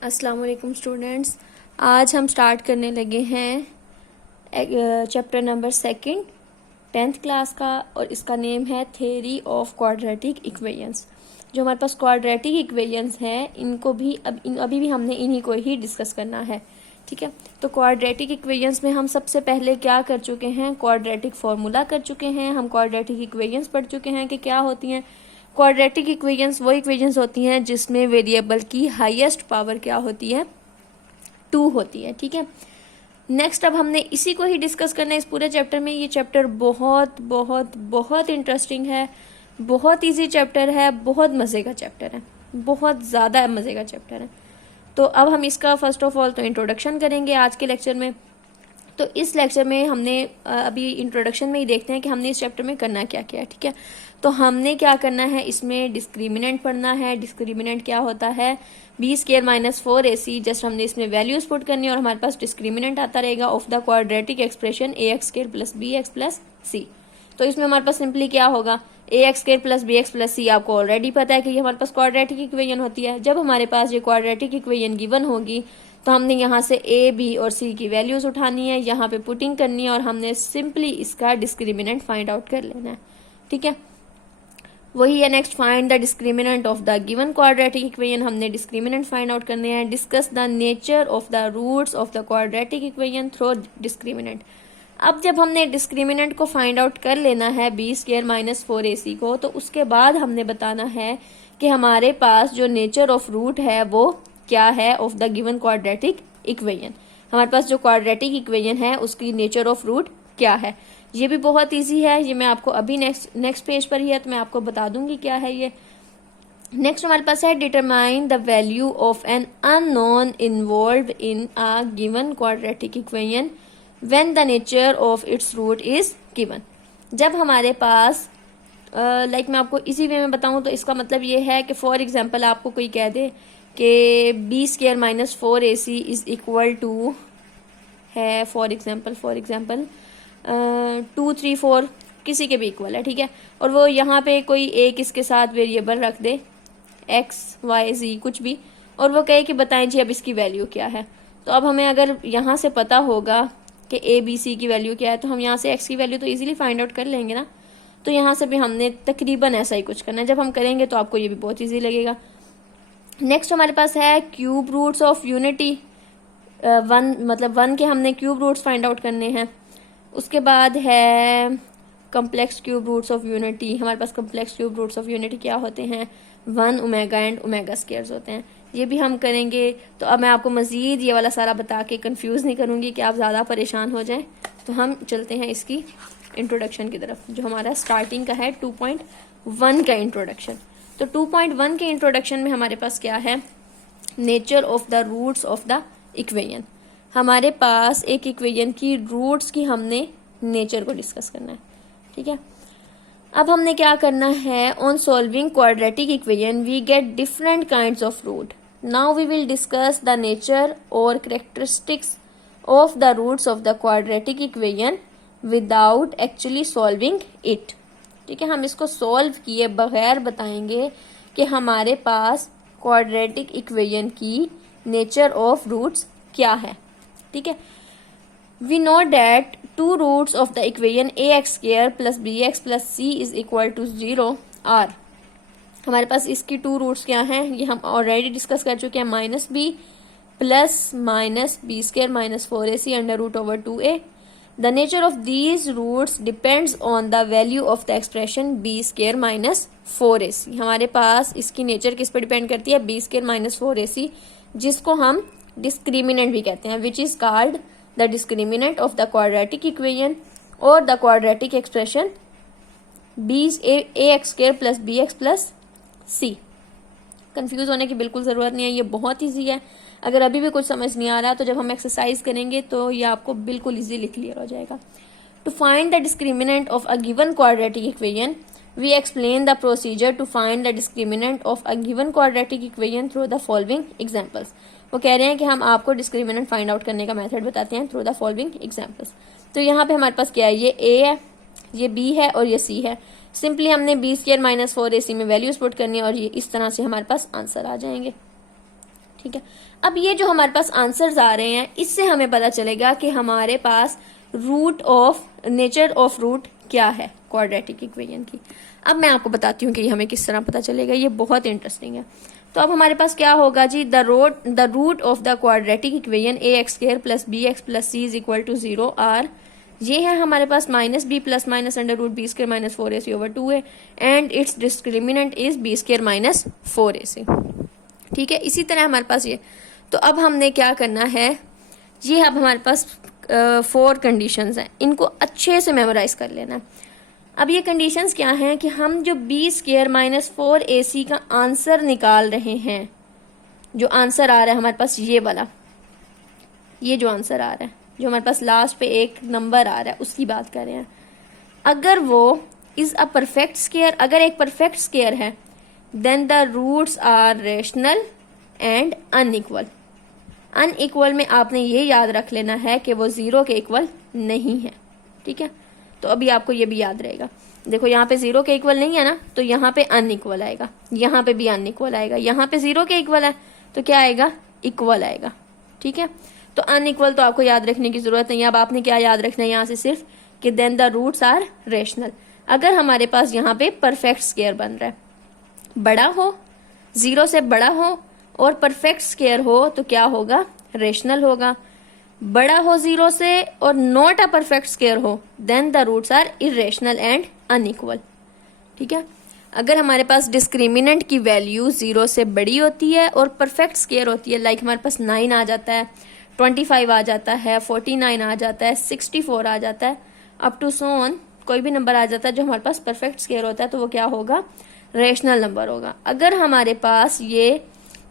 अस्सलाम वालेकुम स्टूडेंट्स। आज हम स्टार्ट करने लगे हैं चैप्टर नंबर 2 10th क्लास का, और इसका नेम है थ्योरी ऑफ क्वाड्रेटिक इक्वेशंस। जो हमारे पास क्वाड्रेटिक इक्वेशंस हैं इनको भी अभी भी हमने इन्हीं को ही डिस्कस करना है। ठीक है, तो क्वाड्रेटिक इक्वेशंस में हम सबसे पहले क्या कर चुके हैं, क्वाड्रेटिक फॉर्मूला कर चुके हैं। हम क्वाड्रेटिक इक्वेशंस पढ़ चुके हैं कि क्या होती हैं। क्वाड्रेटिक इक्वेशंस वो इक्वेशंस होती हैं जिसमें वेरिएबल की हाईएस्ट पावर क्या होती है, 2 होती है। ठीक है, नेक्स्ट अब हमने इसी को ही डिस्कस करना है इस पूरे चैप्टर में। ये चैप्टर बहुत बहुत बहुत इंटरेस्टिंग है, बहुत इजी चैप्टर है, बहुत मज़े का चैप्टर है, बहुत ज़्यादा मज़े का चैप्टर है। तो अब हम इसका फर्स्ट ऑफ ऑल तो इंट्रोडक्शन करेंगे आज के लेक्चर में। तो इस लेक्चर में हमने अभी इंट्रोडक्शन में ही देखते हैं कि हमने इस चैप्टर में करना क्या क्या है। ठीक है, तो हमने क्या करना है, इसमें डिस्क्रिमिनेंट पढ़ना है। डिस्क्रिमिनेंट क्या होता है, b² - 4ac। जस्ट हमने इसमें वैल्यूज पुट करनी है और हमारे पास डिस्क्रिमिनेंट आता रहेगा of the quadratic expression ax² + bx + c। तो इसमें हमारे पास सिंपली क्या होगा, ax² + bx + c। आपको ऑलरेडी पता है कि ये हमारे पास क्वाड्रेटिक इक्वेशन होती है। जब हमारे पास ये क्वाड्रेटिक इक्वेशन गिवन होगी तो हमने यहाँ से a, b और c की वैल्यूज उठानी है, यहाँ पे पुटिंग करनी है और हमने सिंपली इसका डिस्क्रिमिनेंट फाइंड आउट कर लेना है। ठीक है, वही है next, find the discriminant of the given quadratic equation. हमने डिस्क्रिमिनेंट फाइंड आउट करने हैं। Discuss the nature of the roots of the quadratic equation through discriminant. अब जब हमने डिस्क्रिमिनेंट को फाइंड आउट कर लेना है b² - 4ac को, तो उसके बाद हमने बताना है कि हमारे पास जो नेचर ऑफ रूट है वो क्या है of the given quadratic equation. हमारे पास जो क्वाड्रेटिक इक्वेशन है उसकी नेचर ऑफ रूट क्या है। ये भी बहुत इजी है, ये मैं आपको अभी नेक्स्ट पेज पर ही है तो मैं आपको बता दूंगी क्या है ये। नेक्स्ट हमारे पास है determine the value of an unknown involved in a given quadratic equation when the nature of its root is given. जब हमारे पास मैं आपको इसी वे में बताऊं तो इसका मतलब ये है कि फॉर एग्जांपल आपको कोई कह दे कि b² - 4ac is equal to है फॉर एग्जांपल 2, 3, 4 किसी के भी इक्वल है। ठीक है, और वो यहाँ पे कोई एक इसके साथ वेरिएबल रख दे x, y, z कुछ भी, और वो कहे कि बताएं जी अब इसकी वैल्यू क्या है। तो अब हमें अगर यहाँ से पता होगा कि a, b, c की वैल्यू क्या है तो हम यहाँ से x की वैल्यू तो इजीली फाइंड आउट कर लेंगे ना। तो यहाँ से भी हमने तकरीबन ऐसा ही कुछ करना है। जब हम करेंगे तो आपको ये भी बहुत ईजी लगेगा। नेक्स्ट हमारे पास है क्यूब रूट्स ऑफ यूनिटी। 1 के हमने क्यूब रूट्स फाइंड आउट करने हैं। उसके बाद है complex cube roots of unity. हमारे पास complex cube roots of unity क्या होते हैं, 1 ओमेगा एंड ओमेगा स्क्वायर्स होते हैं। ये भी हम करेंगे। तो अब मैं आपको मजीद ये वाला सारा बता के कंफ्यूज नहीं करूंगी कि आप ज़्यादा परेशान हो जाएं। तो हम चलते हैं इसकी इंट्रोडक्शन की तरफ, जो हमारा स्टार्टिंग का है 2.1 का इंट्रोडक्शन। तो 2.1 के इंट्रोडक्शन में हमारे पास क्या है, nature of the roots of the equation. हमारे पास एक इक्वेशन की रूट्स की हमने नेचर को डिस्कस करना है। ठीक है, अब हमने क्या करना है, on solving quadratic equation we get different kinds of root. Now we will discuss the nature और characteristics of the roots of the quadratic equation without actually solving it. ठीक है, हम इसको सॉल्व किए बगैर बताएंगे कि हमारे पास क्वाड्रेटिक इक्वेशन की नेचर ऑफ रूट्स क्या है। ठीक है, we know that 2 roots of the equation ax² + bx + c is equal to 0 are. हमारे पास इसकी 2 रूट्स क्या हैं, ये हम ऑलरेडी डिस्कस कर चुके हैं, -b + -b² - 4ac √/2a। The nature of these roots depends on the value of the expression b² - 4ac। हमारे पास इसकी नेचर किस पर डिपेंड करती है, b² - 4ac, जिसको हम डिस्क्रिमिनेंट भी कहते हैं, which is called the discriminant of the quadratic equation और the quadratic expression ax² + bx + c। Confuse होने की बिल्कुल जरूरत नहीं है, ये बहुत ईजी है। अगर अभी भी कुछ समझ नहीं आ रहा तो जब हम एक्सरसाइज करेंगे तो ये आपको बिल्कुल इजीली क्लियर हो जाएगा। To find the discriminant of a given quadratic equation we explain the procedure to find the discriminant of a given quadratic equation through the following examples. वो कह रहे हैं कि हम आपको डिस्क्रिमिनेंट फाइंड आउट करने का मेथड बताते हैं थ्रू द फॉलोइंग एग्जांपल्स। तो यहाँ पे हमारे पास क्या है, ये a है, ये b है और ये c है। सिंपली हमने b² - 4ac में वैल्यूज पुट करनी है और ये इस तरह से हमारे पास आंसर आ जाएंगे। ठीक है। अब ये जो हमारे पास आंसर्स आ रहे हैं, इससे हमें पता चलेगा कि हमारे पास नेचर ऑफ रूट क्या है क्वाड्रेटिक इक्वेशन की। अब मैं आपको बताती हूँ कि हमें किस तरह पता चलेगा, ये बहुत इंटरेस्टिंग है। तो अब हमारे पास क्या होगा जी, the root of the quadratic equation ax² plus bx plus c is equal to 0 are, ये है हमारे पास -b plus minus √b² minus 4ac over 2a and its discriminant is b² minus 4ac। ठीक है, इसी तरह हमारे पास ये। तो अब हमने क्या करना है, ये अब हमारे पास 4 कंडीशंस हैं, इनको अच्छे से मेमोराइज कर लेना है। अब ये कंडीशंस क्या हैं कि हम जो b² माइनस 4ac का आंसर निकाल रहे हैं, जो आंसर आ रहा है हमारे पास ये वाला, ये जो आंसर आ रहा है, जो हमारे पास लास्ट पे एक नंबर आ रहा है, उसकी बात कर रहे हैं। अगर वो इज अ परफेक्ट स्क्वायर, अगर एक परफेक्ट स्क्वायर है, then the roots are rational and unequal. Unequal में आपने ये याद रख लेना है कि वो 0 के इक्वल नहीं है। ठीक है, तो अभी आपको ये भी याद रहेगा। देखो यहाँ पे 0 के इक्वल नहीं है ना, तो यहाँ पे अनइक्वल आएगा, यहाँ पे भी अनइक्वल आएगा। यहाँ पे 0 के इक्वल है तो क्या आएगा, इक्वल आएगा। ठीक है, तो अनइक्वल तो आपको याद रखने की जरूरत नहीं है। अब आपने क्या याद रखना है यहाँ से, सिर्फ कि then the roots are rational. अगर हमारे पास यहाँ पे परफेक्ट स्क्वायर बन रहा है, बड़ा हो, 0 से बड़ा हो और परफेक्ट स्क्वायर हो, तो क्या होगा, रेशनल होगा। बड़ा हो 0 से और नॉट अ परफेक्ट स्क्वायर हो, then the roots are irrational and unequal. ठीक है, अगर हमारे पास डिस्क्रिमिनेंट की वैल्यू 0 से बड़ी होती है और परफेक्ट स्क्वायर होती है, लाइक हमारे पास 9 आ जाता है, 25 आ जाता है, 49 आ जाता है, 64 आ जाता है, अप टू सो ऑन, कोई भी नंबर आ जाता है जो हमारे पास परफेक्ट स्क्वायर होता है, तो वो क्या होगा, रेशनल नंबर होगा। अगर हमारे पास ये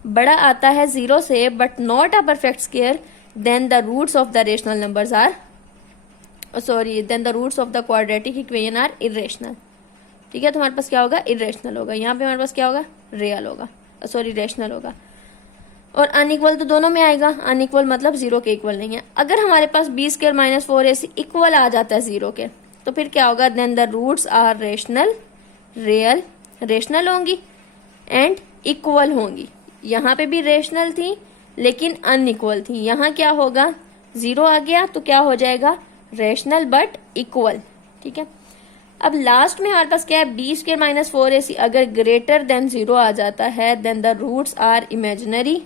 बड़ा आता है 0 से but not a perfect square, then the roots of the rational numbers are then the roots of the quadratic equation are irrational. ठीक है, तो हमारे पास क्या होगा, इरेशनल होगा। यहाँ पे हमारे पास क्या होगा, रेशनल होगा। और अनइक्वल तो दोनों में आएगा, अनइक्वल मतलब 0 के इक्वल नहीं है। अगर हमारे पास b² माइनस 4ac इक्वल आ जाता है 0 के, तो फिर क्या होगा, then the roots are rational होंगी एंड इक्वल होंगी। यहाँ पे भी रेशनल थी लेकिन अनइक्वल थी, यहाँ क्या होगा, 0 आ गया तो क्या हो जाएगा, रेशनल बट इक्वल। ठीक है, अब लास्ट में हमारे पास क्या है, b² माइनस 4ac अगर ग्रेटर देन 0 आ जाता है, then the roots are imaginary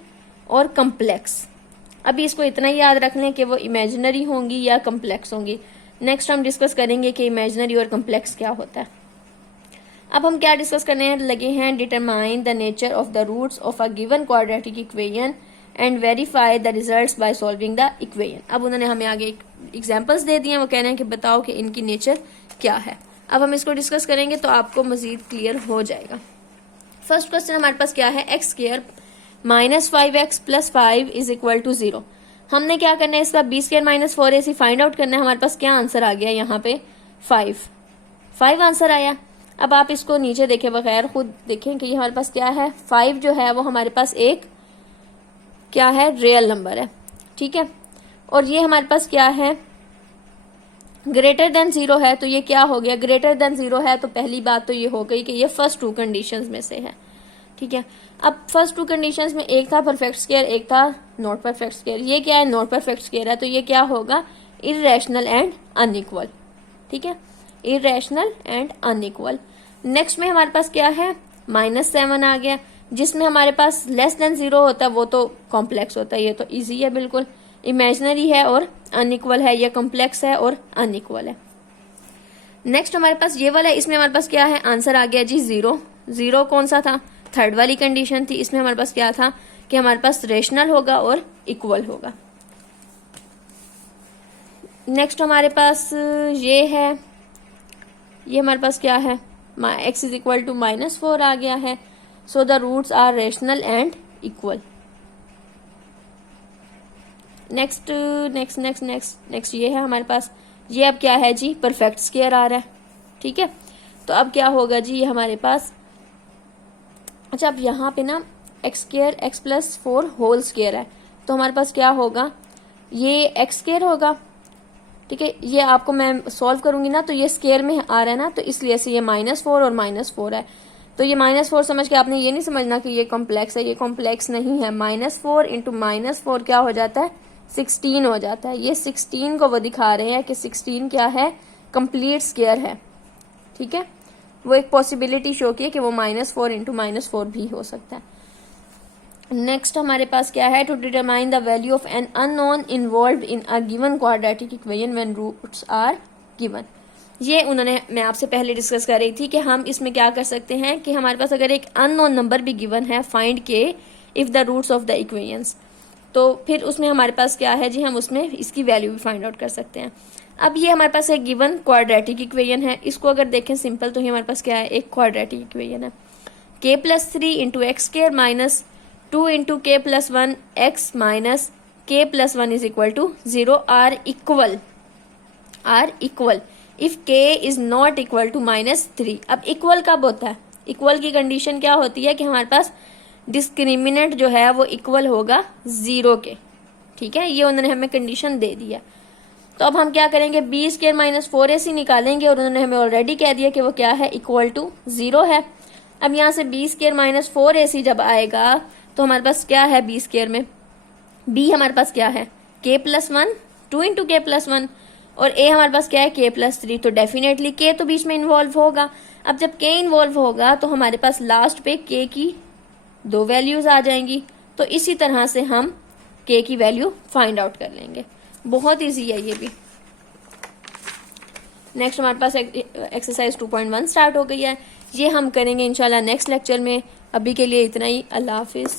और कम्प्लेक्स। अभी इसको इतना ही याद रख लें कि वो इमेजिनरी होंगी या कम्प्लेक्स होंगी। नेक्स्ट हम डिस्कस करेंगे कि इमेजिनरी और कम्प्लेक्स क्या होता है। अब हम क्या डिस्कस करने लगे हैं, determine the nature of the roots of a given quadratic equation and verify the results by solving the equation. अब उन्होंने हमें आगे एग्जांपल्स दे दिए हैं, वो कह रहे हैं कि बताओ कि इनकी नेचर क्या है। अब हम इसको डिस्कस करेंगे तो आपको मजीद क्लियर हो जाएगा। फर्स्ट क्वेश्चन हमारे पास क्या है, x² minus 5x plus 5 is equal to 0। हमने क्या करना है, इसका b² minus 4ac find out करना है। हमारे पास क्या आंसर आ गया, यहाँ पे 5 आंसर आया। अब आप इसको नीचे देखे बगैर खुद देखें कि हमारे पास क्या है, 5 जो है वो हमारे पास एक क्या है, रियल नंबर है। ठीक है, और ये हमारे पास क्या है, ग्रेटर देन 0 है, तो ये क्या हो गया, ग्रेटर देन 0 है, तो पहली बात तो ये हो गई कि ये फर्स्ट 2 कंडीशंस में से है। ठीक है, अब फर्स्ट 2 कंडीशंस में एक था परफेक्ट स्क्वायर, एक था नॉट परफेक्ट स्क्वायर। ये क्या है, नॉट परफेक्ट स्क्वायर है, तो ये क्या होगा, इरेशनल एंड अनइक्वल। ठीक है, इरेशनल एंड अनइक्वल। नेक्स्ट में हमारे पास क्या है, -7 आ गया, जिसमें हमारे पास लेस देन 0 होता है, वो तो कॉम्प्लेक्स होता है। ये तो इजी है बिल्कुल, इमेजिनरी है और अनइक्वल है, या कॉम्प्लेक्स है और अनइक्वल है। नेक्स्ट हमारे पास ये वाला है, इसमें हमारे पास क्या है, आंसर आ गया जी 0 कौन सा था, थर्ड वाली कंडीशन थी। इसमें हमारे पास क्या था कि हमारे पास रेशनल होगा और इक्वल होगा। नेक्स्ट हमारे पास ये है, ये हमारे पास क्या है, x इज इक्वल टू -4 आ गया है, so the roots are rational and equal. Next ये है हमारे पास, ये अब क्या है जी, परफेक्ट स्क्वायर आ रहा है। ठीक है, तो अब क्या होगा जी, ये हमारे पास, अच्छा अब यहाँ पे ना x² x plus 4 whole square है, तो हमारे पास क्या होगा, ये x² होगा। ठीक है, ये आपको मैं सॉल्व करूंगी ना, तो ये स्क्वायर में आ रहा है ना, तो इसलिए से ये -4 और -4 है। तो ये -4 समझ के आपने ये नहीं समझना कि ये कॉम्प्लेक्स है, ये कॉम्प्लेक्स नहीं है। -4 इंटू -4 क्या हो जाता है, 16 हो जाता है। ये 16 को वो दिखा रहे हैं कि 16 क्या है, कंप्लीट स्क्वायर है, ठीक है। वो एक पॉसिबिलिटी शो की है कि वो -4 इंटू -4 भी हो सकता है। नेक्स्ट हमारे पास क्या है, to determine the value of an unknown involved in a given quadratic equation when roots are given. ये उन्होंने, मैं आपसे पहले डिस्कस कर रही थी कि हम इसमें क्या कर सकते हैं कि हमारे पास अगर एक अननोन नंबर भी गिवन है, find k if the roots of the equations, तो फिर उसमें हमारे पास क्या है जी, हम उसमें इसकी वैल्यू भी फाइंड आउट कर सकते हैं। अब ये हमारे पास एक गिवन क्वाड्रेटिक इक्वेशन है, इसको अगर देखें सिंपल तो ये हमारे पास क्या है, एक क्वाड्रेटिक इक्वेशन है। k+3 into x square minus 2 into k+1 x minus k+1 is equal to 0 are equal if k is not equal to -3। अब इक्वल कब होता है, इक्वल की कंडीशन क्या होती है कि हमारे पास डिस्क्रिमिनेंट जो है वो इक्वल होगा 0 के, ठीक है। ये उन्होंने हमें कंडीशन दे दिया। तो अब हम क्या करेंगे, b² - 4ac निकालेंगे और उन्होंने हमें ऑलरेडी कह दिया कि वो क्या है, इक्वल टू 0 है। अब यहाँ से b² - 4ac जब आएगा तो हमारे पास क्या है, b² में b हमारे पास क्या है, k+1 2 इंटू k+1 और a हमारे पास क्या है, k+3। तो डेफिनेटली k तो बीच में इन्वॉल्व होगा। अब जब k इन्वॉल्व होगा तो हमारे पास लास्ट पे k की 2 वैल्यूज आ जाएंगी। तो इसी तरह से हम k की वैल्यू फाइंड आउट कर लेंगे। बहुत इजी है ये भी। नेक्स्ट हमारे पास एक्सरसाइज 2.1 स्टार्ट हो गई है, ये हम करेंगे इंशाल्लाह नेक्स्ट लेक्चर में। अभी के लिए इतना ही, अल्लाह हाफिज।